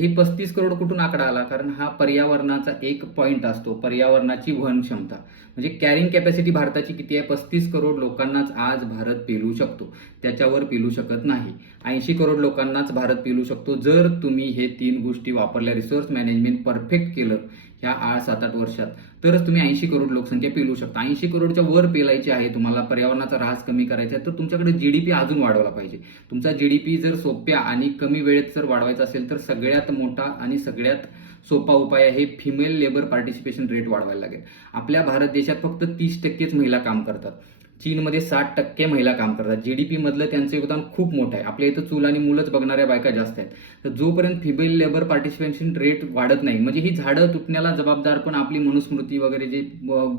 हे 35 करोड कुठून आकडा आला? कारण हा पर्यावरणाचा एक पॉइंट असतो, पर्यावरणाची वहन क्षमता. म्हणजे कॅरिंग कॅपॅसिटी भारताची किती आहे? 35 करोड लोकांनाच आज भारत पेलू शकतो, त्याच्यावर पेलू शकत नाही. 80 करोड लोकांनाच भारत पेलू शकतो जर तुम्ही हे 3 गोष्टी वापरल्या, रिसोर्स मॅनेजमेंट परफेक्ट केलं ह्या 7-8 वर्षात, तरच तुम्ही 80 करोड लोकसंख्या पेलू शकता. 80 करोडच्या वर पेलायची आहे तुम्हाला, पर्यावरणाचा ऱ्हास कमी करायचा आहे, तर तुमच्याकडे जीडीपी अजून वाढवला पाहिजे. तुमचा जीडीपी जर सोप्या आणि कमी वेळेत जर वाढवायचा असेल तर सगळ्यात मोठा आणि सगळ्यात सोपा उपाय आहे फिमेल लेबर पार्टिसिपेशन रेट वाढवायला लागेल. आपल्या भारत देशात फक्त 30%च महिला काम करतात. चीनमध्ये 60% महिला काम करतात. जीडीपी मधलं त्यांचं योगदान खूप मोठं आहे. आपल्या इथं चूल आणि मूलच बघणाऱ्या बायका जास्त आहेत. तर जोपर्यंत फिमेल लेबर पार्टिसिपेशन रेट वाढत नाही, म्हणजे ही झाडं तुटण्याला जबाबदार पण आपली मनुस्मृती वगैरे जे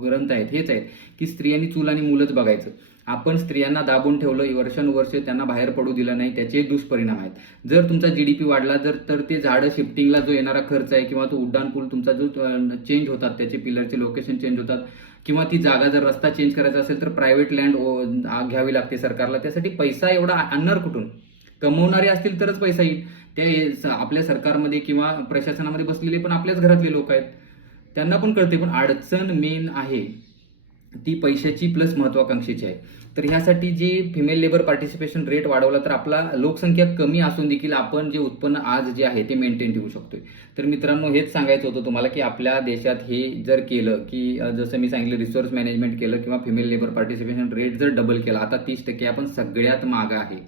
ग्रंथ आहेत हेच आहेत की स्त्रियांनी चूल आणि मूलच बघायचं. आपण स्त्रियांना दाबून ठेवलं, वर्षानुवर्ष त्यांना बाहेर पडू दिलं नाही, त्याचे दुष्परिणाम आहेत. जर तुमचा जीडीपी वाढला तर ते झाडं शिफ्टिंगला जो येणारा खर्च आहे किंवा तो उड्डाण पूल तुमचा जो चेंज होतात, त्याचे पिलरचे लोकेशन चेंज होतात, किंवा ती जागा जर रस्ता चेंज करायचा असेल तर प्रायव्हेट लँड घ्यावी लागते सरकारला. त्यासाठी पैसा एवढा आणणार कुठून? कमवणारे असतील तरच पैसा येईल. ते आपल्या सरकारमध्ये किंवा प्रशासनामध्ये बसलेले पण आपल्याच घरातले लोक आहेत, त्यांना पण कळते. पण अडचण मेन आहे ती पैशाची प्लस महत्वाकांक्षेची आहे. तर ह्यासाठी जे फिमेल लेबर पार्टिसिपेशन रेट वाढवला तर आपला लोकसंख्या कमी असून देखील आपण जे उत्पन्न आज जे आहे ते मेंटेन ठेवू शकतोय. तर मित्रांनो, हेच सांगायचं होतं तुम्हाला की आपल्या देशात हे जर केलं की जसं मी सांगितलं, रिसोर्स मॅनेजमेंट केलं किंवा फिमेल लेबर पार्टिसिपेशन रेट जर डबल केला, आता 30% आपण सगळ्यात मागं आहे.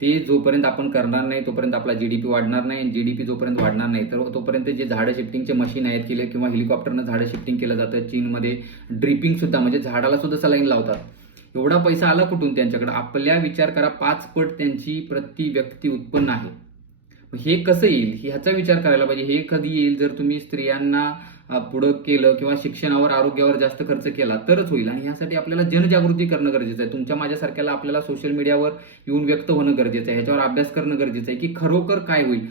ते जोपर्यंत आपण करणार नाही तोपर्यंत आपला जीडीपी वाढणार नाही, आणि जीडीपी जोपर्यंत वाढणार नाही तर तोपर्यंत जे झाडं शिफ्टिंगचे मशीन आहेत केले किंवा हेलिकॉप्टरनं झाडं शिफ्टिंग केलं जातं. चीनमध्ये ड्रिपिंग सुद्धा, म्हणजे झाडाला सुद्धा सलाईन लावतात. एवढा पैसा आला कुठून त्यांच्याकडे? आपल्या विचार करा, 5 पट त्यांची प्रति व्यक्ती उत्पन्न आहे. हे कसं येईल ह्याचा विचार करायला पाहिजे. हे कधी येईल? जर तुम्ही स्त्रियांना पुढं केलं किंवा शिक्षणावर, आरोग्यावर जास्त खर्च केला तरच होईल. आणि ह्यासाठी आपल्याला जनजागृती करणं गरजेचं आहे. तुमच्या माझ्यासारख्याला आपल्याला सोशल मीडियावर येऊन व्यक्त होणं गरजेचं आहे, ह्याच्यावर अभ्यास करणं गरजेचं आहे की खरोखर काय होईल.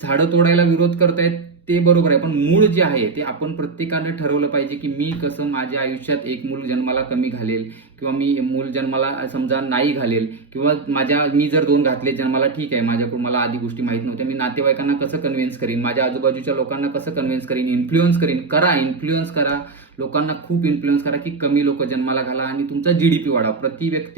झाडं तोडायला विरोध करतायत ते बरोबर आहे, पण मूळ जे आहे ते आपण प्रत्येकानं ठरवलं पाहिजे की मी कसं माझ्या आयुष्यात एक मूल जन्माला कमी घालेल, किंवा मी मूल जन्माला समजा नाही घालेल, किंवा मी जर 2 घातले जन्माला, ठीक आहे, माझ्याकडून मला आधी गोष्टी माहीत नव्हत्या, मी नातेवाईकांना कसं कन्व्हिन्स करीन, माझ्या आजूबाजूच्या लोकांना कसं कन्व्हिन्स करीन, इन्फ्लुअन्स करा, लोकांना खूप इन्फ्लुअन्स करा की कमी लोक जन्माला घाला आणि तुमचा जीडीपी वाढवा. प्रति व्यक्ती